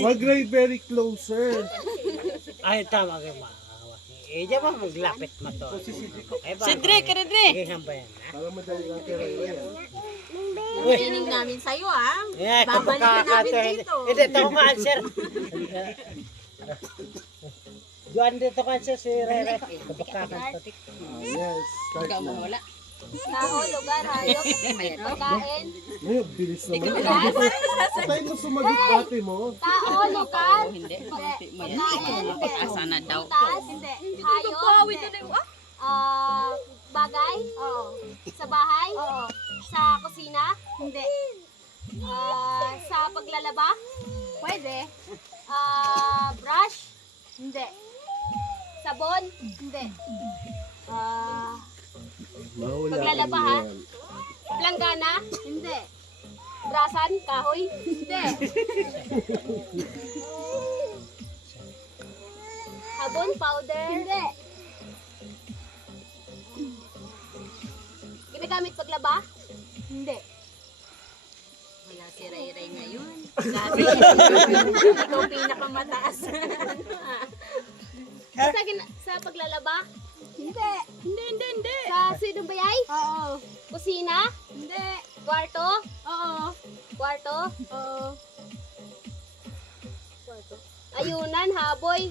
Wag ray very closer. Ay, tama kayo maawa. Eh, di ba maglapit mo to? Si Dre, kare Dre. Sige nga ba yan, ha? Para madali lang kay Ray Ray. Piling namin sa'yo, ha? Yeah, Babalik na namin dito. Hindi, ito ko answer. Juan dito ko answer si Rere. Kabakakan to. Yes, start Ikaw mo na. wala. Tao, lugar, hayop, pagkain. Ngayon, bilis naman. Patay mo sumagot ate mo. Tao, lugar, Hindi. pagkain. Pag-asa na daw. Taas, hayop, bagay, sa bahay, sa kusina, hindi. Sa paglalaba, pwede. Brush, hindi. Sabon, hindi. Mahula. Paglalaba, ha? Planggana, hindi. Brasan, kahoy, hindi. Sabon, powder, hindi. Ginagamit paglaba? Hindi. Wala si Ray Ray ngayon. Sabi, ikaw pinakamataas. Sa paglalaba? Hindi. Hindi. Sa sinubayay? Oo. Kusina? Hindi. Kwarto? Oo. Kwarto? Oo. Kwarto. Ayunan, haboy.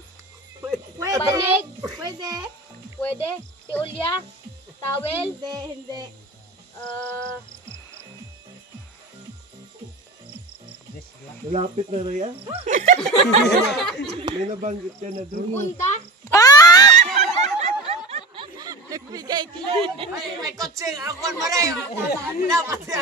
Pwede. Banig? Pwede. Pwede. Tiulya? Towel? Hindi. Malapit na Ray ah. May nabanggit ka na doon. Punta? Nagbigay ka. Ay, may kutsing. Ako maray. Dapat siya.